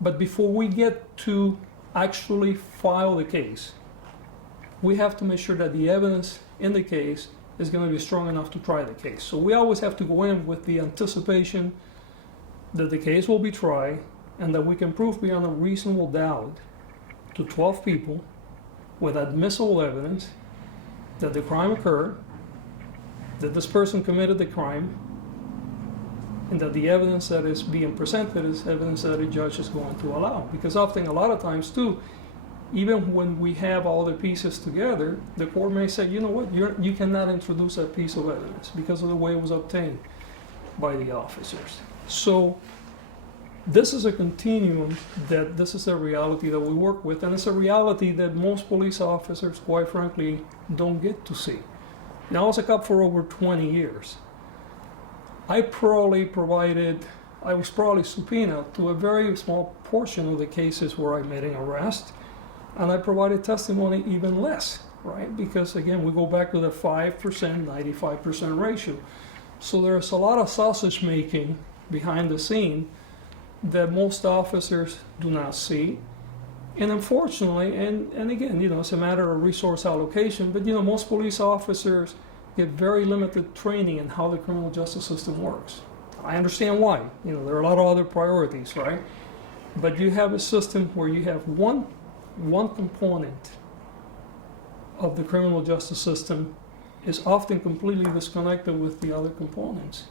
But before we get to actually file the case, we have to make sure that the evidence in the case is going to be strong enough to try the case. So we always have to go in with the anticipation that the case will be tried and that we can prove beyond a reasonable doubt to 12 people with admissible evidence that the crime occurred, that this person committed the crime, and that the evidence that is being presented is evidence that a judge is going to allow. Because often, a lot of times too, even when we have all the pieces together, the court may say, you know what, you cannot introduce that piece of evidence because of the way it was obtained by the officers. So this is a continuum, that this is a reality that we work with, and it's a reality that most police officers, quite frankly, don't get to see. Now, I was a cop for over 20 years. I was probably subpoenaed to a very small portion of the cases where I made an arrest, and I provided testimony even less, right? Because again, we go back to the 5%, 95% ratio. So there's a lot of sausage making behind the scene that most officers do not see. And unfortunately, and again, it's a matter of resource allocation, but most police officers get very limited training in how the criminal justice system works. I understand why. There are a lot of other priorities, right? But you have a system where you have one component of the criminal justice system is often completely disconnected with the other components.